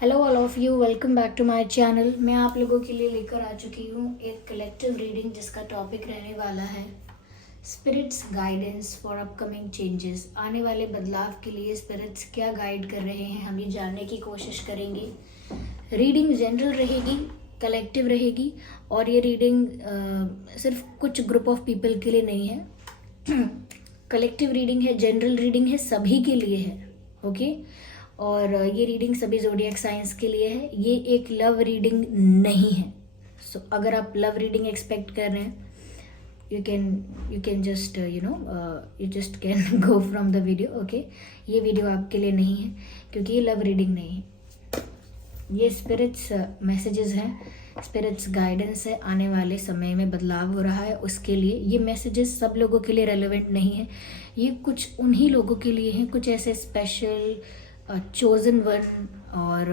Hello all of you, welcome back to my channel. मैं आप लोगों के लिए लेकर आ चुकी हूँ एक कलेक्टिव रीडिंग जिसका टॉपिक रहने वाला है spirits guidance for upcoming changes. आने वाले बदलाव के लिए स्पिरिट्स क्या गाइड कर रहे हैं, हम ये जानने की कोशिश करेंगे। रीडिंग जनरल रहेगी, कलेक्टिव रहेगी और ये रीडिंग सिर्फ कुछ ग्रुप ऑफ पीपल के लिए नहीं है। कलेक्टिव रीडिंग है, जनरल रीडिंग है, सभी के लिए है। ओके और ये रीडिंग सभी ज़ोडिएक साइंस के लिए है। ये एक लव रीडिंग नहीं है। सो अगर आप लव रीडिंग एक्सपेक्ट कर रहे हैं, you can just you just can go from the video. Okay, ये वीडियो आपके लिए नहीं है क्योंकि ये लव रीडिंग नहीं है। ये स्पिरिट्स मैसेजेस हैं, स्पिरिट्स गाइडेंस है। आने वाले समय में बदलाव हो रहा है, उसके लिए ये मैसेजेस सब लोगों के लिए रेलेवेंट नहीं है। ये कुछ उन्हीं लोगों के लिए हैं, कुछ ऐसे स्पेशल चोजन वन और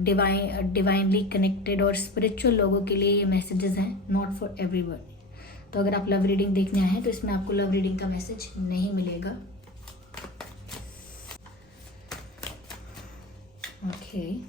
डिवाइनली कनेक्टेड और स्पिरिचुअल लोगों के लिए ये मैसेजेस हैं, नॉट फॉर एवरीवन। तो अगर आप लव रीडिंग देखने आए हैं तो इसमें आपको लव रीडिंग का मैसेज नहीं मिलेगा। Okay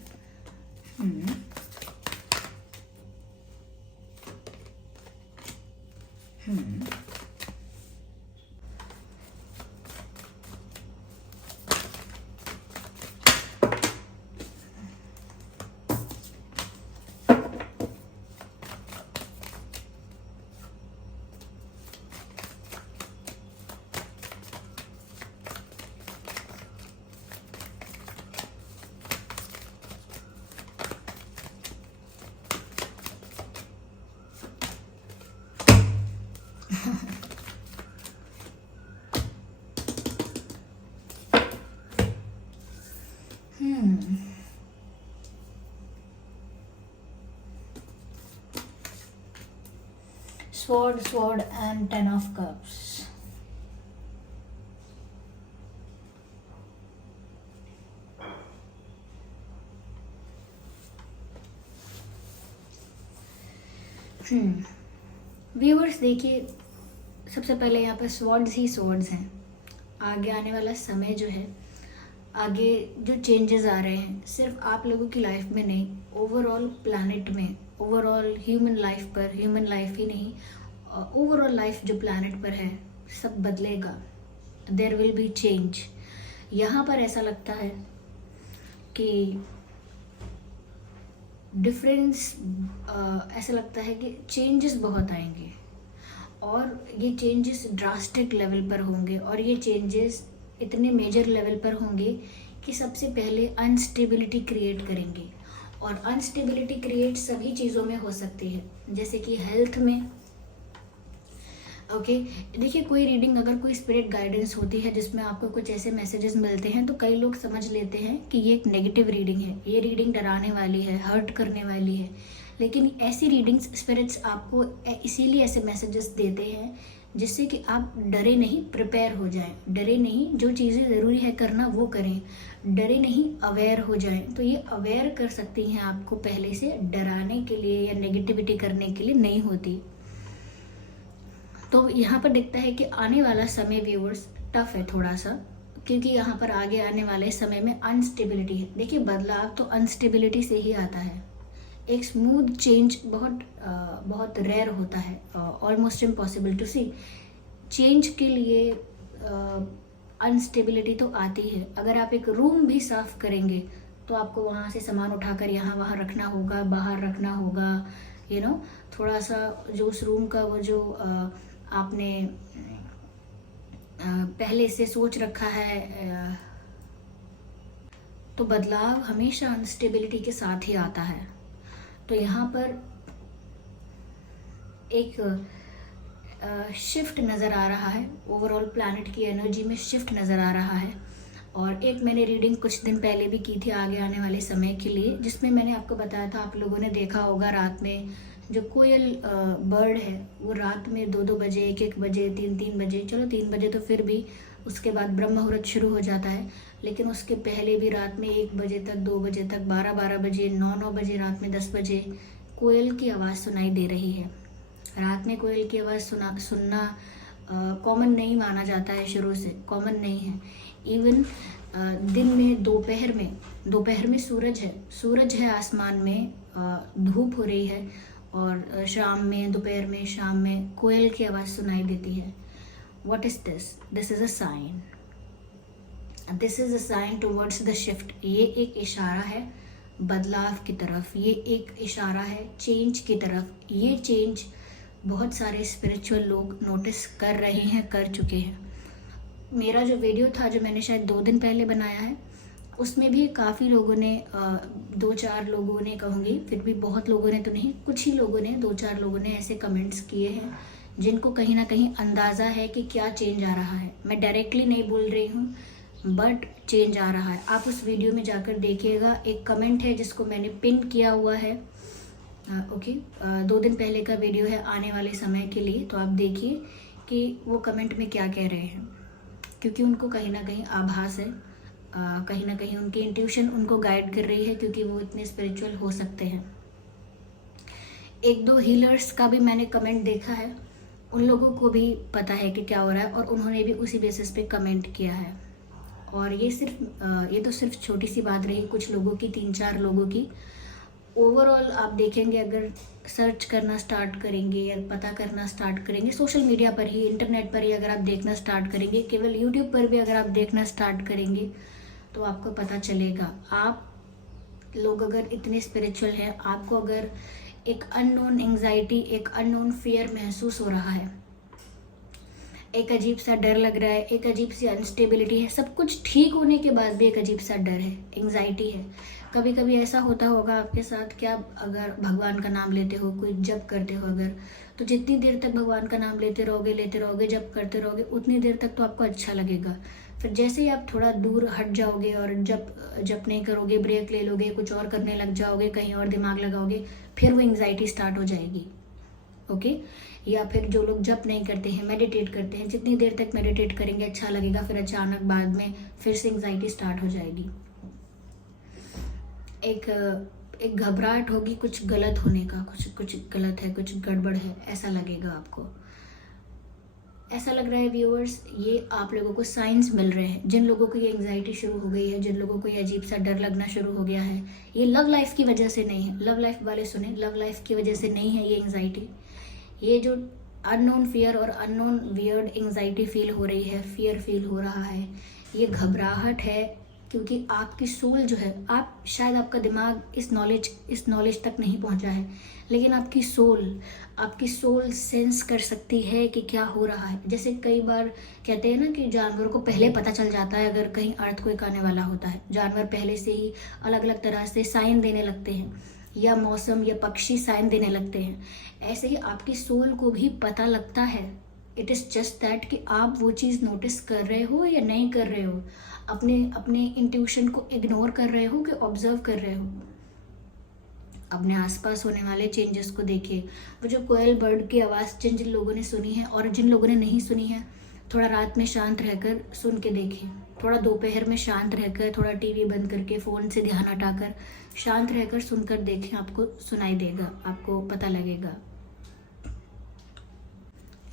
sword and 10 of cups. Viewers देखिए, सबसे पहले यहाँ पर स्वॉर्ड्स ही स्वॉर्ड्स हैं। आगे आने वाला समय जो है, आगे जो चेंजेस आ रहे हैं, सिर्फ आप लोगों की लाइफ में नहीं, ओवरऑल प्लैनेट में, ओवरऑल ह्यूमन लाइफ पर, ह्यूमन लाइफ ही नहीं, ओवरऑल लाइफ जो प्लैनेट पर है, सब बदलेगा। There will be change. यहाँ पर ऐसा लगता है कि डिफरेंस, ऐसा लगता है कि चेंजेस बहुत आएंगे और ये चेंजेस ड्रास्टिक लेवल पर होंगे और ये चेंजेस इतने मेजर लेवल पर होंगे कि सबसे पहले अनस्टेबिलिटी क्रिएट करेंगे। और अनस्टेबिलिटी क्रिएट सभी चीज़ों में हो सकती है, जैसे कि हेल्थ में। ओके देखिए, कोई रीडिंग अगर कोई स्पिरिट गाइडेंस होती है जिसमें आपको कुछ ऐसे मैसेजेस मिलते हैं तो कई लोग समझ लेते हैं कि ये एक नेगेटिव रीडिंग है, ये रीडिंग डराने वाली है, हर्ट करने वाली है। लेकिन ऐसी रीडिंग्स स्पिरिट्स आपको इसीलिए ऐसे मैसेजेस देते हैं जिससे कि आप डरे नहीं, प्रिपेयर हो जाएं। डरे नहीं, जो चीज़ें ज़रूरी है करना वो करें। डरे नहीं, अवेयर हो जाएं। तो ये अवेयर कर सकती हैं आपको, पहले से डराने के लिए या नेगेटिविटी करने के लिए नहीं होती। तो यहाँ पर दिखता है कि आने वाला समय व्यूअर्स टफ है थोड़ा सा, क्योंकि यहाँ पर आगे आने वाले समय में अनस्टेबिलिटी है। देखिए, बदलाव तो अनस्टेबिलिटी से ही आता है। एक स्मूथ चेंज बहुत रेयर होता है, almost impossible to see. Change के लिए अनस्टेबिलिटी तो आती है। अगर आप एक रूम भी साफ करेंगे तो आपको वहाँ से सामान उठाकर यहाँ वहाँ रखना होगा, बाहर रखना होगा, थोड़ा सा जो उस रूम का वो जो आपने पहले से सोच रखा है। तो बदलाव हमेशा अनस्टेबिलिटी के साथ ही आता है। तो यहाँ पर एक शिफ्ट नज़र आ रहा है, ओवरऑल प्लैनेट की एनर्जी में शिफ्ट नज़र आ रहा है। और एक मैंने रीडिंग कुछ दिन पहले भी की थी आगे आने वाले समय के लिए, जिसमें मैंने आपको बताया था, आप लोगों ने देखा होगा, रात में जो कोयल बर्ड है वो रात में 2-2 बजे, 1-1 बजे, 3-3 बजे, चलो 3 बजे तो फिर भी, उसके बाद ब्रह्म मुहूर्त शुरू हो जाता है, लेकिन उसके पहले भी रात में 1 बजे तक, 2 बजे तक, 12-12 बजे, 9-9 बजे, रात में 10 बजे कोयल की आवाज़ सुनाई दे रही है। रात में कोयल की आवाज़ सुनना कॉमन नहीं माना जाता है, शुरू से कॉमन नहीं है। इवन दिन में दोपहर में सूरज है आसमान में, धूप हो रही है, और शाम में, दोपहर में, शाम में कोयल की आवाज़ सुनाई देती है। What is this? This is a sign, this is a sign towards the shift. ये एक इशारा है बदलाव की तरफ, ये एक इशारा है चेंज की तरफ। ये चेंज बहुत सारे स्पिरिचुअल लोग नोटिस कर रहे हैं, कर चुके हैं। मेरा जो वीडियो था, जो मैंने शायद 2 दिन पहले बनाया है, उसमें भी काफ़ी लोगों ने, 2-4 लोगों ने कहूँगी, फिर भी बहुत लोगों ने तो नहीं, कुछ ही लोगों ने, 2-4 लोगों ने ऐसे कमेंट्स किए हैं जिनको कहीं ना कहीं अंदाज़ा है कि क्या चेंज आ रहा है। मैं डायरेक्टली नहीं बोल रही हूँ, बट चेंज आ रहा है। आप उस वीडियो में जाकर देखिएगा, एक कमेंट है जिसको मैंने पिन किया हुआ है। ओके, 2 दिन पहले का वीडियो है आने वाले समय के लिए, तो आप देखिए कि वो कमेंट में क्या कह रहे हैं, क्योंकि उनको कहीं ना कहीं आभास है, कहीं ना कहीं उनकी इंट्यूशन उनको गाइड कर रही है, क्योंकि वो इतने स्पिरिचुअल हो सकते हैं। 1-2 हीलर्स का भी मैंने कमेंट देखा है, उन लोगों को भी पता है कि क्या हो रहा है, और उन्होंने भी उसी बेसिस पे कमेंट किया है। और ये तो सिर्फ छोटी सी बात रही कुछ लोगों की, 3-4 लोगों की। ओवरऑल आप देखेंगे, अगर सर्च करना स्टार्ट करेंगे या पता करना स्टार्ट करेंगे सोशल मीडिया पर ही, इंटरनेट पर ही अगर आप देखना स्टार्ट करेंगे, केवल यूट्यूब पर भी अगर आप देखना स्टार्ट करेंगे, तो आपको पता चलेगा। आप लोग अगर इतने स्पिरिचुअल हैं, आपको अगर एक अननोन एंग्जाइटी, एक अननोन फियर महसूस हो रहा है, एक अजीब सा डर लग रहा है, एक अजीब सी अनस्टेबिलिटी है, सब कुछ ठीक होने के बाद भी एक अजीब सा डर है, एंग्जाइटी है। कभी कभी ऐसा होता होगा आपके साथ कि आप अगर भगवान का नाम लेते हो, कोई जप करते हो अगर, तो जितनी देर तक भगवान का नाम लेते रहोगे, जप करते रहोगे, उतनी देर तक तो आपको अच्छा लगेगा। फिर जैसे ही आप थोड़ा दूर हट जाओगे और जप नहीं करोगे, ब्रेक ले लोगे, कुछ और करने लग जाओगे, कहीं और दिमाग लगाओगे, फिर वो एंग्जाइटी स्टार्ट हो जाएगी। ओके, या फिर जो लोग जप नहीं करते हैं, मेडिटेट करते हैं, जितनी देर तक मेडिटेट करेंगे अच्छा लगेगा, फिर अचानक बाद में फिर से एंग्जाइटी स्टार्ट हो जाएगी। एक घबराहट होगी कुछ गलत होने का, कुछ गलत है, कुछ गड़बड़ है, ऐसा लगेगा आपको। ऐसा लग रहा है व्यूअर्स, ये आप लोगों को साइंस मिल रहे हैं। जिन लोगों को ये एंग्जाइटी शुरू हो गई है, जिन लोगों को ये अजीब सा डर लगना शुरू हो गया है, ये लव लाइफ की वजह से नहीं है। लव लाइफ वाले सुने, लव लाइफ की वजह से नहीं है ये एंग्जाइटी। ये जो अननोन फियर और अननोन वियर्ड एंग्जाइटी फील हो रही है, फियर फील हो रहा है, ये घबराहट है, क्योंकि आपकी सोल जो है, आप शायद आपका दिमाग इस नॉलेज तक नहीं पहुंचा है, लेकिन आपकी सोल सेंस कर सकती है कि क्या हो रहा है। जैसे कई बार कहते हैं ना कि जानवरों को पहले पता चल जाता है अगर कहीं अर्थक्वेक आने वाला होता है, जानवर पहले से ही अलग अलग तरह से साइन देने लगते हैं, या मौसम या पक्षी साइन देने लगते हैं। ऐसे ही आपकी सोल को भी पता लगता है। इट इज़ जस्ट दैट कि आप वो चीज़ नोटिस कर रहे हो या नहीं कर रहे हो, अपने इंट्यूशन को इग्नोर कर रहे हो कि ऑब्जर्व कर रहे हो। अपने आसपास होने वाले चेंजेस को देखिए। वो जो कोयल बर्ड की आवाज़ जिन जिन लोगों ने सुनी है और जिन लोगों ने नहीं सुनी है, थोड़ा रात में शांत रहकर सुन के देखिए, थोड़ा दोपहर में शांत रहकर, थोड़ा टीवी बंद करके, फ़ोन से ध्यान हटाकर शांत रहकर सुनकर देखें, आपको सुनाई देगा, आपको पता लगेगा।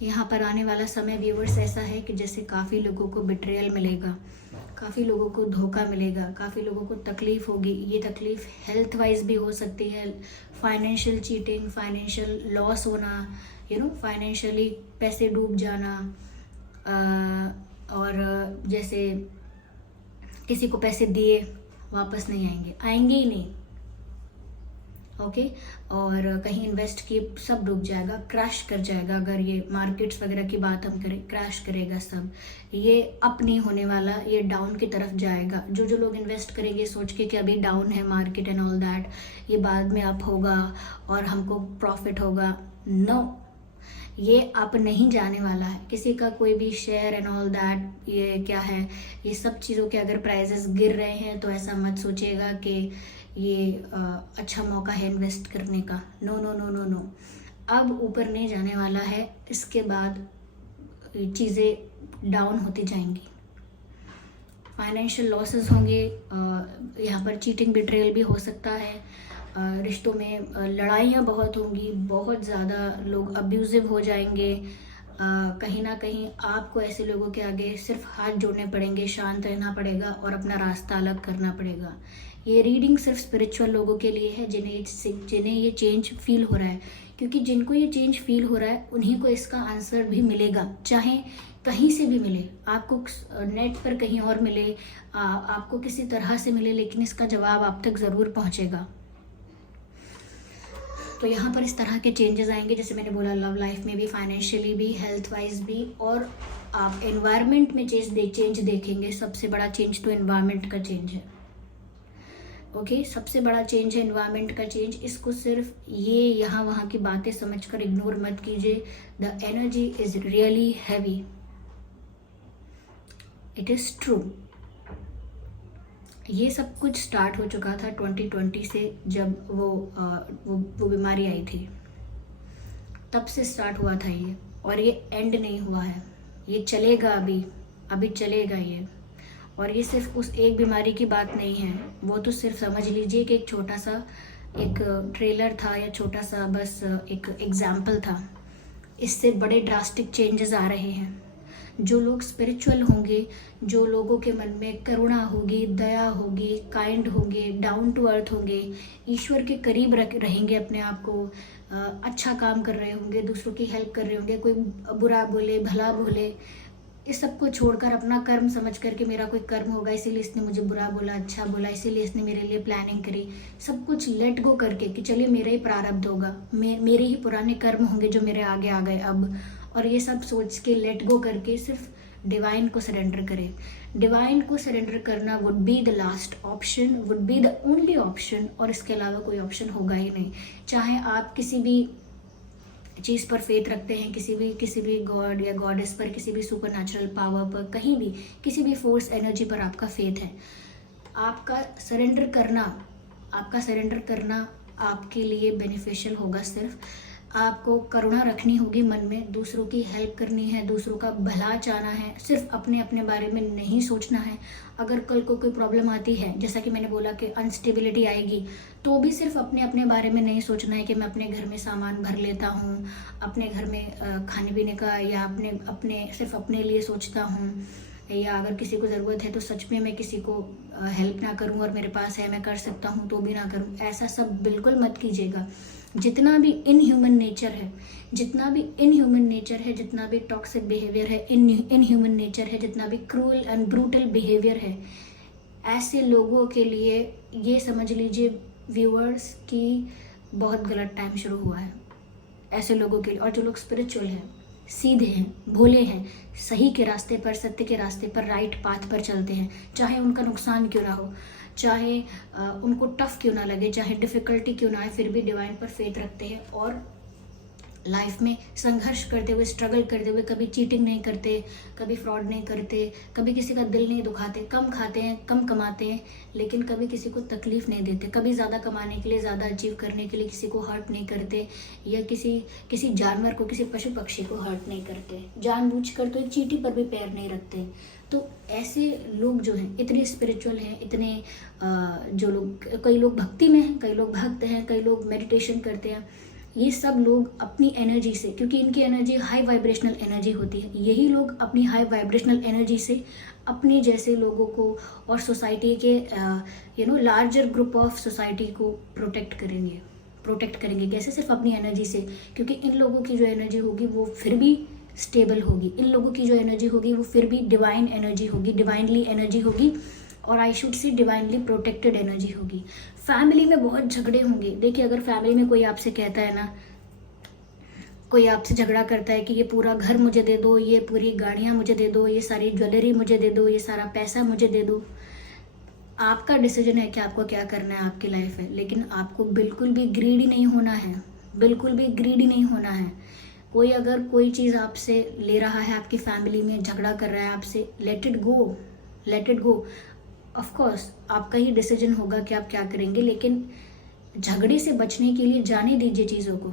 यहाँ पर आने वाला समय व्यूवर्स ऐसा है कि जैसे काफ़ी लोगों को बिट्रेयल मिलेगा, काफ़ी लोगों को धोखा मिलेगा, काफ़ी लोगों को तकलीफ़ होगी। ये तकलीफ़ हेल्थ वाइज भी हो सकती है, फाइनेंशियल चीटिंग, फाइनेंशियल लॉस होना, फाइनेंशियली पैसे डूब जाना, और जैसे किसी को पैसे दिए वापस नहीं आएंगे ही नहीं। ओके, और कहीं इन्वेस्ट किए सब डूब जाएगा, क्रैश कर जाएगा। अगर ये मार्केट्स वगैरह की बात हम करें, क्रैश करेगा सब, ये अप नहीं होने वाला, ये डाउन की तरफ जाएगा। जो लोग इन्वेस्ट करेंगे सोच के कि अभी डाउन है मार्केट एंड ऑल दैट, ये बाद में अप होगा और हमको प्रॉफिट होगा, नो, ये अप नहीं जाने वाला है। किसी का कोई भी शेयर एंड ऑल दैट, ये क्या है, ये सब चीज़ों के अगर प्राइजेस गिर रहे हैं तो ऐसा मत सोचिएगा कि ये अच्छा मौका है इन्वेस्ट करने का। No no no no no, अब ऊपर नहीं जाने वाला है, इसके बाद चीज़ें डाउन होती जाएंगी, फाइनेंशियल लॉसेस होंगे, यहाँ पर चीटिंग बिट्रेयल भी हो सकता है, रिश्तों में लड़ाइयाँ बहुत होंगी, बहुत ज़्यादा लोग अब्यूज़िव हो जाएंगे, कहीं ना कहीं आपको ऐसे लोगों के आगे सिर्फ हाथ जोड़ने पड़ेंगे, शांत रहना पड़ेगा और अपना रास्ता अलग करना पड़ेगा। ये रीडिंग सिर्फ स्पिरिचुअल लोगों के लिए है जिन्हें ये चेंज फील हो रहा है, क्योंकि जिनको ये चेंज फील हो रहा है उन्हीं को इसका आंसर भी मिलेगा, चाहे कहीं से भी मिले, आपको नेट पर कहीं और मिले, आपको किसी तरह से मिले, लेकिन इसका जवाब आप तक ज़रूर पहुंचेगा। तो यहाँ पर इस तरह के चेंजेस आएंगे, जैसे मैंने बोला लव लाइफ में भी, फाइनेंशियली भी, हेल्थ वाइज भी, और आप एनवायरनमेंट में चेंज देखेंगे। सबसे बड़ा चेंज तो एनवायरनमेंट का चेंज है। ओके, सबसे बड़ा चेंज है एनवायरनमेंट का चेंज। इसको सिर्फ ये यहाँ वहाँ की बातें समझकर इग्नोर मत कीजिए। The energy is really heavy, it is true. ये सब कुछ स्टार्ट हो चुका था 2020 से, जब वो बीमारी आई थी, तब से स्टार्ट हुआ था ये, और ये एंड नहीं हुआ है, ये चलेगा अभी चलेगा ये। और ये सिर्फ उस एक बीमारी की बात नहीं है, वो तो सिर्फ समझ लीजिए कि एक छोटा सा एक ट्रेलर था, या छोटा सा बस एक एग्जाम्पल था। इससे बड़े ड्रास्टिक चेंजेस आ रहे हैं। जो लोग स्पिरिचुअल होंगे, जो लोगों के मन में करुणा होगी, दया होगी, काइंड होंगे, डाउन टू अर्थ होंगे, ईश्वर के करीब रहेंगे, अपने आप को अच्छा काम कर रहे होंगे, दूसरों की हेल्प कर रहे होंगे, कोई बुरा बोले भला बोले, इस सब को छोड़कर अपना कर्म समझ करके मेरा कोई कर्म होगा, इसीलिए इसने मुझे बुरा बोला, अच्छा बोला, इसीलिए इसने मेरे लिए प्लानिंग करी, सब कुछ लेट गो करके कि चलिए मेरा ही प्रारब्ध होगा, मेरे ही पुराने कर्म होंगे जो मेरे आगे आ गए अब, और ये सब सोच के लेट गो करके सिर्फ डिवाइन को सरेंडर करें। डिवाइन को सरेंडर करना would be the last option, would be the only option, और इसके अलावा कोई ऑप्शन होगा ही नहीं। चाहे आप किसी भी चीज़ पर फेथ रखते हैं, किसी भी गॉड या गॉडेस पर, किसी भी सुपर नेचुरल पावर पर, कहीं भी किसी भी फोर्स एनर्जी पर आपका फेथ है, आपका सरेंडर करना आपके लिए बेनिफिशियल होगा। सिर्फ आपको करुणा रखनी होगी मन में, दूसरों की हेल्प करनी है, दूसरों का भला चाहना है, सिर्फ अपने बारे में नहीं सोचना है। अगर कल को कोई प्रॉब्लम आती है, जैसा कि मैंने बोला कि अनस्टेबिलिटी आएगी, तो भी सिर्फ अपने बारे में नहीं सोचना है कि मैं अपने घर में सामान भर लेता हूँ, अपने घर में खाने पीने का, या अपने सिर्फ अपने लिए सोचता हूँ, या अगर किसी को ज़रूरत है तो सच में मैं किसी को हेल्प ना करूँ, और मेरे पास है मैं कर सकता हूँ तो भी ना करूँ। ऐसा सब बिल्कुल मत कीजिएगा। जितना भी इनह्यूमन नेचर है, जितना भी टॉक्सिक बिहेवियर है, इनह्यूमन नेचर है, जितना भी क्रूअल एंड ब्रूटल बिहेवियर है, ऐसे लोगों के लिए ये समझ लीजिए व्यूअर्स की बहुत गलत टाइम शुरू हुआ है, ऐसे लोगों के लिए। और जो लोग स्पिरिचुअल हैं, सीधे हैं, भोले हैं, सही के रास्ते पर, सत्य के रास्ते पर, राइट पाथ पर चलते हैं, चाहे उनका नुकसान क्यों ना हो, चाहे उनको टफ क्यों ना लगे, चाहे डिफ़िकल्टी क्यों ना आए, फिर भी डिवाइन पर फेथ रखते हैं, और लाइफ में संघर्ष करते हुए, स्ट्रगल करते हुए, कभी चीटिंग नहीं करते, कभी फ्रॉड नहीं करते, कभी किसी का दिल नहीं दुखाते, कम खाते हैं, कम कमाते हैं, लेकिन कभी किसी को तकलीफ नहीं देते, कभी ज़्यादा कमाने के लिए, ज़्यादा अचीव करने के लिए किसी को हर्ट नहीं करते, या किसी जानवर को, किसी पशु पक्षी को हर्ट नहीं करते, जानबूझकर तो एक चींटी पर भी पैर नहीं रखते। तो ऐसे लोग जो हैं, इतने स्पिरिचुअल हैं, इतने जो लोग, कई लोग भक्ति में हैं, कई लोग भक्त हैं, कई लोग मेडिटेशन करते हैं, ये सब लोग अपनी एनर्जी से, क्योंकि इनकी एनर्जी हाई वाइब्रेशनल एनर्जी होती है, यही लोग अपनी हाई वाइब्रेशनल एनर्जी से अपने जैसे लोगों को और सोसाइटी के लार्जर ग्रुप ऑफ सोसाइटी को प्रोटेक्ट करेंगे। कैसे? सिर्फ अपनी एनर्जी से, क्योंकि इन लोगों की जो एनर्जी होगी वो फिर भी स्टेबल होगी, इन लोगों की जो एनर्जी होगी वो फिर भी डिवाइन एनर्जी होगी, डिवाइनली एनर्जी होगी, और I should see divinely protected energy होगी। फैमिली में बहुत झगड़े होंगे। देखिए, अगर फैमिली में कोई आपसे कहता है ना, कोई आपसे झगड़ा करता है कि ये पूरा घर मुझे दे दो, ये पूरी गाड़ियाँ मुझे दे दो, ये सारी ज्वेलरी मुझे दे दो, ये सारा पैसा मुझे दे दो, आपका डिसीजन है कि आपको क्या करना है, आपकी लाइफ है, लेकिन आपको बिल्कुल भी ग्रीडी नहीं होना है, बिल्कुल भी ग्रीडी नहीं होना है। कोई अगर कोई चीज़ आपसे ले रहा है, आपकी फैमिली में झगड़ा कर रहा है आपसे, let it go. Of course आपका ही डिसीजन होगा कि आप क्या करेंगे, लेकिन झगड़े से बचने के लिए जाने दीजिए चीज़ों को।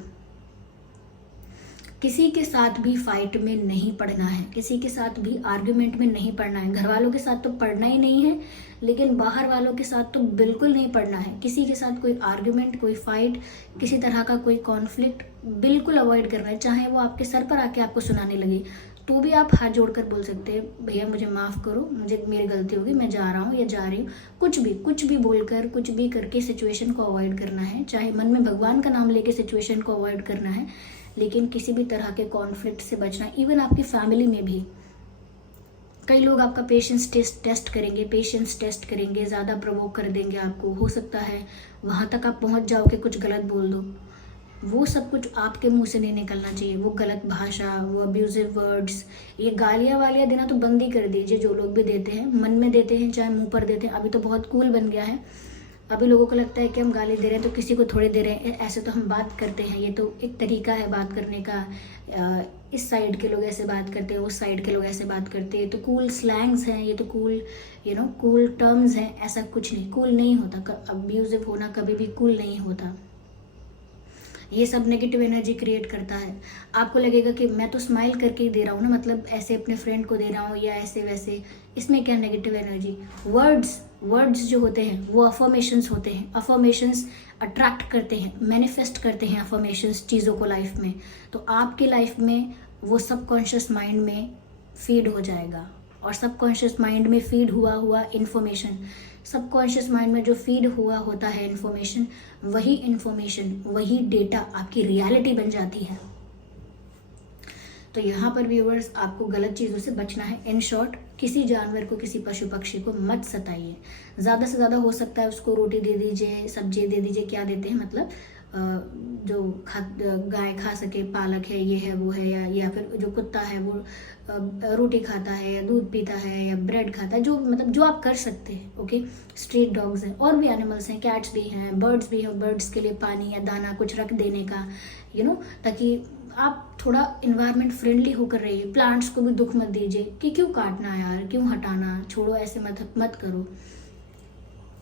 किसी के साथ भी फाइट में नहीं पड़ना है, किसी के साथ भी आर्ग्यूमेंट में नहीं पड़ना है। घर वालों के साथ तो पढ़ना ही नहीं है, लेकिन बाहर वालों के साथ तो बिल्कुल नहीं पड़ना है। किसी के साथ कोई आर्ग्यूमेंट, कोई फाइट, किसी तरह का कोई कॉन्फ्लिक्ट बिल्कुल अवॉइड करना है। चाहे वो आपके सर पर आके आपको सुनाने लगे तो भी आप हाथ जोड़कर बोल सकते हैं, भैया मुझे माफ़ करो, मुझे मेरी गलती होगी, मैं जा रहा हूँ या जा रही हूँ। कुछ भी बोलकर, कुछ भी करके सिचुएशन को अवॉइड करना है। चाहे मन में भगवान का नाम लेके सिचुएशन को अवॉइड करना है, लेकिन किसी भी तरह के कॉन्फ्लिक्ट से बचना है। इवन आपकी फैमिली में भी कई लोग आपका पेशेंस टेस्ट करेंगे, ज़्यादा प्रवोक कर देंगे आपको। हो सकता है वहाँ तक आप पहुँच जाओ कि कुछ गलत बोल दो। वो सब कुछ आपके मुंह से नहीं निकलना चाहिए। वो गलत भाषा, वो अब्यूजिव वर्ड्स, ये गालियाँ वालियाँ देना तो बंद ही कर दीजिए। जो लोग भी देते हैं, मन में देते हैं चाहे मुंह पर देते हैं। अभी तो बहुत कूल बन गया है। अभी लोगों को लगता है कि हम गाली दे रहे हैं तो किसी को थोड़े दे रहे हैं, ऐसे तो हम बात करते हैं। ये तो एक तरीका है बात करने का। इस साइड के लोग ऐसे बात करते हैं, उस साइड के लोग ऐसे बात करते हैं। तो कूल स्लैंग्स हैं, ये तो कूल कूल टर्म्स हैं। ऐसा कुछ नहीं, कूल नहीं होता। अब्यूजिव होना कभी भी कूल नहीं होता। ये सब नेगेटिव एनर्जी क्रिएट करता है। आपको लगेगा कि मैं तो स्माइल करके ही दे रहा हूँ ना, मतलब ऐसे अपने फ्रेंड को दे रहा हूँ या ऐसे वैसे, इसमें क्या नेगेटिव एनर्जी। वर्ड्स जो होते हैं वो अफर्मेशंस होते हैं। अफर्मेशंस अट्रैक्ट करते हैं, मैनिफेस्ट करते हैं अफर्मेशंस चीज़ों को लाइफ में। तो आपकी लाइफ में वो सबकॉन्शियस माइंड में फीड हो जाएगा। और सबकॉन्शियस माइंड में फीड हुआ इन्फॉर्मेशन, सबकॉन्शियस माइंड में जो फीड हुआ होता है इन्फॉर्मेशन, वही डेटा आपकी रियलिटी बन जाती है। तो यहाँ पर व्यूअर्स आपको गलत चीज़ों से बचना है। इन शॉर्ट, किसी जानवर को, किसी पशु पक्षी को मत सताइए। ज़्यादा से ज़्यादा हो सकता है उसको रोटी दे दीजिए, सब्जी दे दीजिए। क्या देते हैं मतलब जो गाय खा सके, पालक है, ये है, वो है, या फिर जो कुत्ता है वो रोटी खाता है या दूध पीता है या ब्रेड खाता है, जो मतलब जो आप कर सकते हैं। ओके, स्ट्रीट डॉग्स हैं, और भी एनिमल्स हैं, कैट्स भी हैं, बर्ड्स भी हैं। बर्ड्स के लिए पानी या दाना कुछ रख देने का, ताकि आप थोड़ा इन्वायरमेंट फ्रेंडली होकर रहिए। प्लांट्स को भी दुख मत दीजिए कि क्यों काटना यार, क्यों हटाना, छोड़ो, ऐसे मत करो।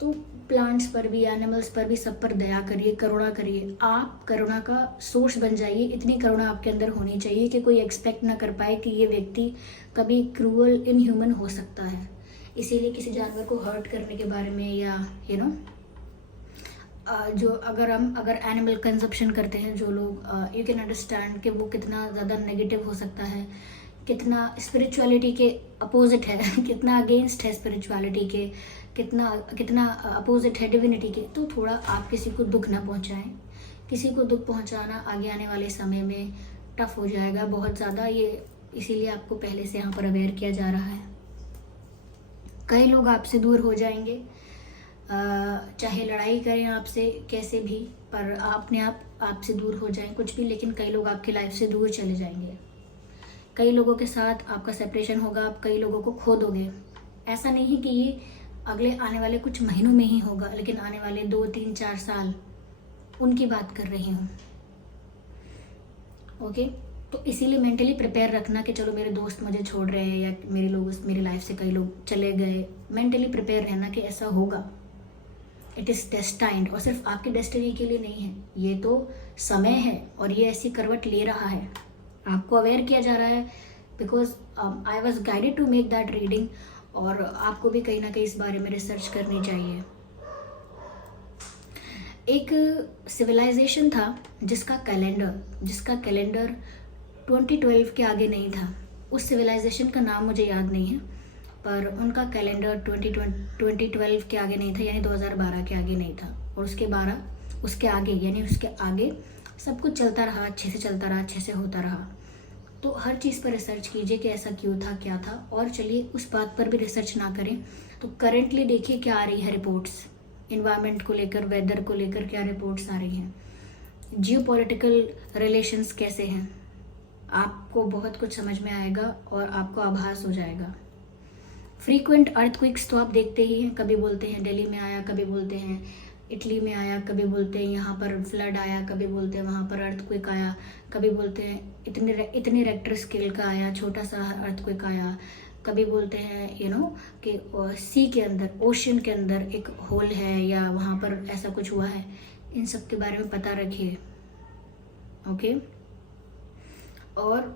तो प्लांट्स पर भी, एनिमल्स पर भी, सब पर दया करिए, करुणा करिए। आप करुणा का सोर्स बन जाइए। इतनी करुणा आपके अंदर होनी चाहिए कि कोई एक्सपेक्ट ना कर पाए कि ये व्यक्ति कभी क्रूअल, इनह्यूमन हो सकता है। इसीलिए किसी जानवर को हर्ट करने के बारे में, या जो अगर एनिमल कंजप्शन करते हैं जो लोग, यू कैन अंडरस्टैंड कि वो कितना ज़्यादा नेगेटिव हो सकता है, कितना स्पिरिचुअलिटी के अपोजिट है, कितना अगेंस्ट है स्पिरिचुअलिटी के, कितना अपोजिट है डिविनिटी के। तो थोड़ा आप किसी को दुख ना पहुंचाएं। किसी को दुख पहुंचाना आगे आने वाले समय में टफ हो जाएगा बहुत ज़्यादा। ये इसीलिए आपको पहले से यहाँ पर अवेयर किया जा रहा है। कई लोग आपसे दूर हो जाएंगे, चाहे लड़ाई करें आपसे कैसे भी, पर अपने आपसे दूर हो जाएं कुछ भी, लेकिन कई लोग आपकी लाइफ से दूर चले जाएंगे। कई लोगों के साथ आपका सेपरेशन होगा, आप कई लोगों को खो दोगे। ऐसा नहीं कि ये अगले आने वाले कुछ महीनों में ही होगा, लेकिन आने वाले 2, 3, 4 साल उनकी बात कर रही हूँ। ओके, तो इसीलिए मेंटली प्रिपेयर रखना कि चलो मेरे दोस्त मुझे छोड़ रहे हैं या मेरी लाइफ से कई लोग चले गए। मेंटली प्रिपेयर रहना कि ऐसा होगा। इट इज़ डेस्टाइंड, और सिर्फ आपकी डेस्टिनी के लिए नहीं है, ये तो समय है और ये ऐसी करवट ले रहा है। आपको अवेयर किया जा रहा है because I was guided to make that reading. और आपको भी कहीं ना कहीं इस बारे में रिसर्च करनी चाहिए। एक सिविलाइजेशन था जिसका कैलेंडर 2012 के आगे नहीं था। उस सिविलाइजेशन का नाम मुझे याद नहीं है, पर उनका कैलेंडर 2012 के आगे नहीं था, यानी 2012 के आगे नहीं था। और उसके आगे सब कुछ चलता रहा, अच्छे से चलता रहा, अच्छे से होता रहा। तो हर चीज़ पर रिसर्च कीजिए कि ऐसा क्यों था, क्या था। और चलिए उस बात पर भी रिसर्च ना करें तो करेंटली देखिए क्या आ रही है रिपोर्ट्स, इन्वायरमेंट को लेकर, वेदर को लेकर क्या रिपोर्ट्स आ रही हैं, जियोपॉलिटिकल रिलेशंस कैसे हैं। आपको बहुत कुछ समझ में आएगा और आपको आभास हो जाएगा। फ्रीक्वेंट अर्थक्वेक्स तो आप देखते ही हैं। कभी बोलते हैं दिल्ली में आया, कभी बोलते हैं इटली में आया, कभी बोलते हैं यहाँ पर फ्लड आया, कभी बोलते हैं वहाँ पर अर्थक्वेक आया, कभी बोलते हैं इतने रेक्टर स्केल का आया, छोटा सा अर्थक्वेक आया, कभी बोलते हैं कि सी के अंदर, ओशन के अंदर एक होल है या वहाँ पर ऐसा कुछ हुआ है। इन सब के बारे में पता रखिए। ओके, और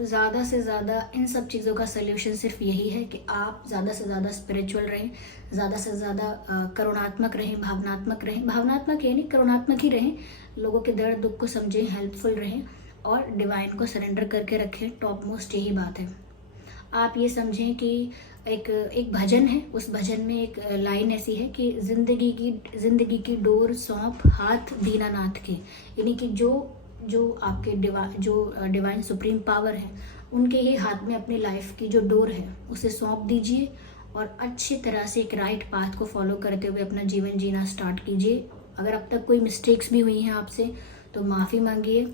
ज़्यादा से ज़्यादा इन सब चीज़ों का सल्यूशन सिर्फ यही है कि आप ज़्यादा से ज़्यादा स्पिरिचुअल रहें, ज़्यादा से ज़्यादा करुणात्मक रहें, भावनात्मक रहें। भावनात्मक ये नहीं, करुणात्मक ही रहें, लोगों के दर्द दुख को समझें, हेल्पफुल रहें और डिवाइन को सरेंडर करके रखें। टॉप मोस्ट यही बात है। आप ये समझें कि एक भजन है, उस भजन में एक लाइन ऐसी है कि जिंदगी की डोर सौंप हाथ दीनानाथ के, यानी कि जो आपके डिवाइन सुप्रीम पावर है उनके ही हाथ में अपनी लाइफ की जो डोर है उसे सौंप दीजिए और अच्छी तरह से एक राइट पाथ को फॉलो करते हुए अपना जीवन जीना स्टार्ट कीजिए। अगर अब तक कोई मिस्टेक्स भी हुई हैं आपसे तो माफ़ी मांगिए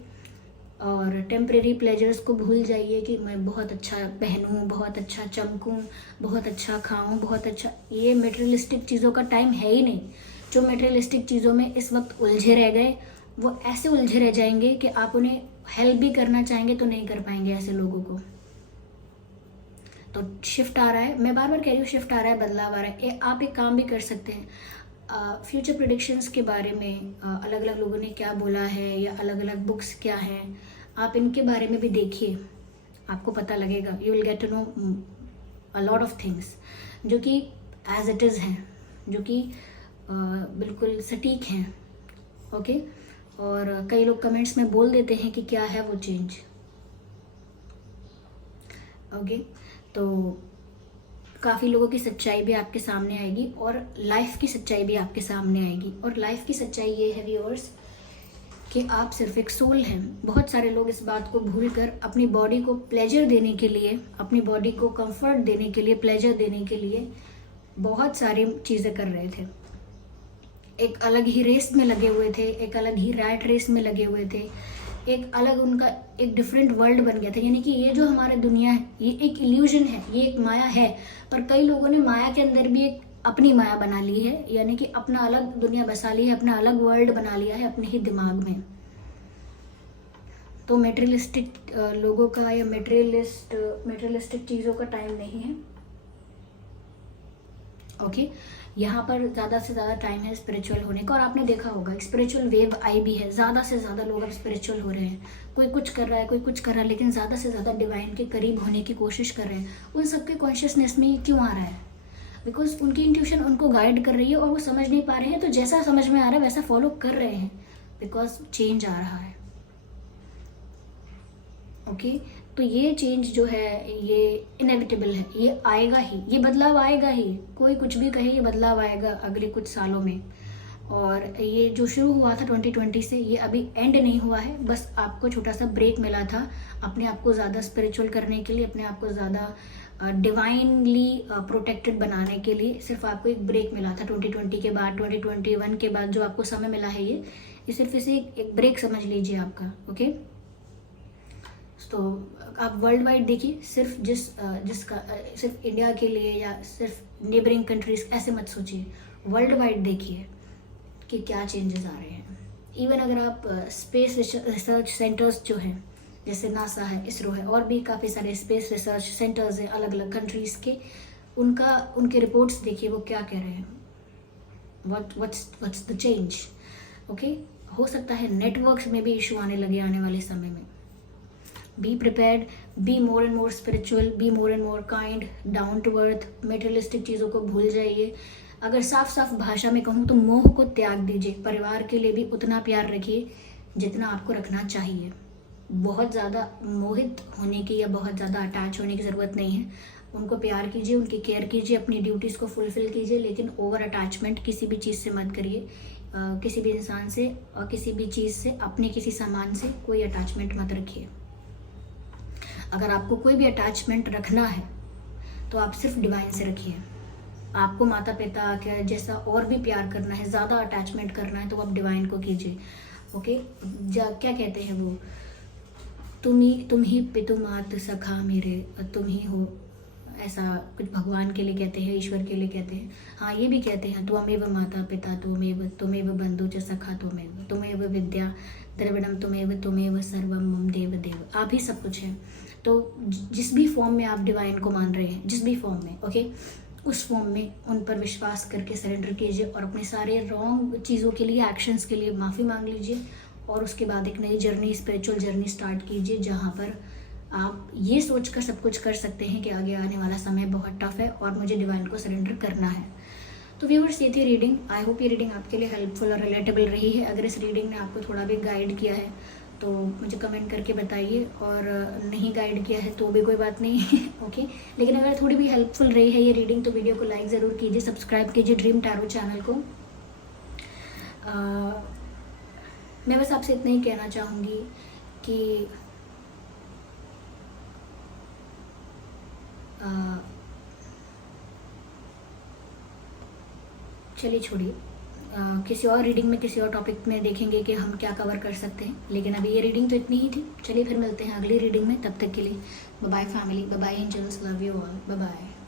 और टेम्परेरी प्लेजर्स को भूल जाइए कि मैं बहुत अच्छा पहनूं, बहुत अच्छा चमकूं, बहुत अच्छा खाऊं, बहुत अच्छा, ये मटेरियलिस्टिक चीज़ों का टाइम है ही नहीं। जो मटेरियलिस्टिक चीज़ों में इस वक्त उलझे रह गए वो ऐसे उलझे रह जाएंगे कि आप उन्हें हेल्प भी करना चाहेंगे तो नहीं कर पाएंगे। ऐसे लोगों को तो शिफ्ट आ रहा है, मैं बार बार कह रही हूँ, शिफ्ट आ रहा है, बदलाव आ रहा है। आप एक काम भी कर सकते हैं, फ्यूचर प्रेडिक्शंस के बारे में अलग अलग लोगों ने क्या बोला है या अलग अलग बुक्स क्या हैं, आप इनके बारे में भी देखिए, आपको पता लगेगा। You will get to know a lot of things जो कि एज इट इज़ हैं, जो कि बिल्कुल सटीक हैं। ओके और कई लोग कमेंट्स में बोल देते हैं कि क्या है वो चेंज। ओके तो काफ़ी लोगों की सच्चाई भी आपके सामने आएगी और लाइफ की सच्चाई भी आपके सामने आएगी। और लाइफ की सच्चाई ये है व्यूअर्स कि आप सिर्फ एक सोल हैं। बहुत सारे लोग इस बात को भूलकर अपनी बॉडी को प्लेजर देने के लिए, अपनी बॉडी को कंफर्ट देने के लिए, प्लेजर देने के लिए बहुत सारी चीज़ें कर रहे थे। एक अलग ही रेस में लगे हुए थे, एक अलग ही रैट रेस में लगे हुए थे, एक अलग उनका एक डिफरेंट वर्ल्ड बन गया था। यानी कि ये जो हमारी दुनिया है ये एक इल्यूजन है, ये एक माया है, पर कई लोगों ने माया के अंदर भी एक अपनी माया बना ली है, यानी कि अपना अलग दुनिया बसा ली है, अपना अलग वर्ल्ड बना लिया है अपने ही दिमाग में। तो मेटेरियलिस्टिक लोगों का या मेटेरियलिस्टिक चीज़ों का टाइम नहीं है। ओके यहाँ पर ज़्यादा से ज़्यादा टाइम है स्पिरिचुअल होने का। और आपने देखा होगा स्पिरिचुअल वेव आई भी है, ज़्यादा से ज़्यादा लोग अब स्पिरिचुअल हो रहे हैं। कोई कुछ कर रहा है, कोई कुछ कर रहा है, लेकिन ज़्यादा से ज़्यादा डिवाइन के करीब होने की कोशिश कर रहे हैं। उन सबके कॉन्शियसनेस में ये क्यों आ रहा है? बिकॉज उनकी इंट्यूशन उनको गाइड कर रही है और वो समझ नहीं पा रहे हैं, तो जैसा समझ में आ रहा है वैसा फॉलो कर रहे हैं, बिकॉज चेंज आ रहा है। ओके तो ये चेंज जो है ये इनएविटेबल है, ये आएगा ही, ये बदलाव आएगा ही। कोई कुछ भी कहे ये बदलाव आएगा अगले कुछ सालों में। और ये जो शुरू हुआ था 2020 से, ये अभी एंड नहीं हुआ है, बस आपको छोटा सा ब्रेक मिला था अपने आप को ज़्यादा स्पिरिचुअल करने के लिए, अपने आप को ज़्यादा डिवाइनली प्रोटेक्टेड बनाने के लिए। सिर्फ आपको एक ब्रेक मिला था 2020 के बाद, 2021 के बाद जो आपको समय मिला है ये सिर्फ इसे एक ब्रेक समझ लीजिए आपका। ओके तो आप वर्ल्ड वाइड देखिए, सिर्फ जिसका सिर्फ इंडिया के लिए या सिर्फ नेबरिंग कंट्रीज ऐसे मत सोचिए, वर्ल्ड वाइड देखिए कि क्या चेंजेस आ रहे हैं। इवन अगर आप स्पेस रिसर्च सेंटर्स जो हैं, जैसे नासा है, इसरो है, और भी काफ़ी सारे स्पेस रिसर्च सेंटर्स हैं अलग अलग कंट्रीज़ के, उनके रिपोर्ट्स देखिए वो क्या कह रहे हैं, व्हाट्स द चेंज। ओके हो सकता है नेटवर्क्स में भी इशू आने लगे आने वाले समय में। Be prepared, be more and more spiritual, be more and more kind, down to earth, materialistic चीज़ों को भूल जाइए। अगर साफ साफ भाषा में कहूँ तो मोह को त्याग दीजिए। परिवार के लिए भी उतना प्यार रखिए जितना आपको रखना चाहिए। बहुत ज़्यादा मोहित होने की या बहुत ज़्यादा अटैच होने की ज़रूरत नहीं है। उनको प्यार कीजिए, उनकी केयर कीजिए, अपनी ड्यूटीज़ को फुलफ़िल कीजिए, लेकिन ओवर अटैचमेंट किसी भी चीज़ से मत करिए। किसी भी इंसान से और किसी भी चीज़ से, अपने किसी सामान से कोई अटैचमेंट मत रखिए। अगर आपको कोई भी अटैचमेंट रखना है तो आप सिर्फ डिवाइन से रखिए। आपको माता पिता के जैसा और भी प्यार करना है, ज़्यादा अटैचमेंट करना है तो आप डिवाइन को कीजिए। ओके क्या कहते हैं वो, तुम ही पितु मात सखा मेरे, तुम ही हो, ऐसा कुछ भगवान के लिए कहते हैं, ईश्वर के लिए कहते हैं। हाँ ये भी कहते हैं, त्वमेव माता पिता त्वमेव बंधु च सखा त्वमेव विद्या द्रविड़म त्वमेव सर्वम मम देव देव। आप ही सब कुछ है। तो जिस भी फॉर्म में आप डिवाइन को मान रहे हैं, जिस भी फॉर्म में, ओके उस फॉर्म में उन पर विश्वास करके सरेंडर कीजिए और अपने सारे रॉन्ग चीज़ों के लिए, एक्शंस के लिए माफ़ी मांग लीजिए और उसके बाद एक नई जर्नी, स्पिरिचुअल जर्नी स्टार्ट कीजिए, जहाँ पर आप ये सोच कर सब कुछ कर सकते हैं कि आगे आने वाला समय बहुत टफ है और मुझे डिवाइन को सरेंडर करना है। तो व्यूअर्स, ये थी रीडिंग। आई होप ये रीडिंग आपके लिए हेल्पफुल और रिलेटेबल रही है। अगर इस रीडिंग ने आपको थोड़ा भी गाइड किया है तो मुझे कमेंट करके बताइए, और नहीं गाइड किया है तो भी कोई बात नहीं ओके। लेकिन अगर थोड़ी भी हेल्पफुल रही है ये रीडिंग तो वीडियो को लाइक ज़रूर कीजिए, सब्सक्राइब कीजिए ड्रीम टैरो चैनल को। मैं बस आपसे इतना ही कहना चाहूँगी कि चलिए छोड़िए, किसी और रीडिंग में किसी और टॉपिक में देखेंगे कि हम क्या कवर कर सकते हैं। लेकिन अभी ये रीडिंग तो इतनी ही थी। चलिए फिर मिलते हैं अगली रीडिंग में। तब तक के लिए bye bye family, bye bye angels, love you all, bye bye.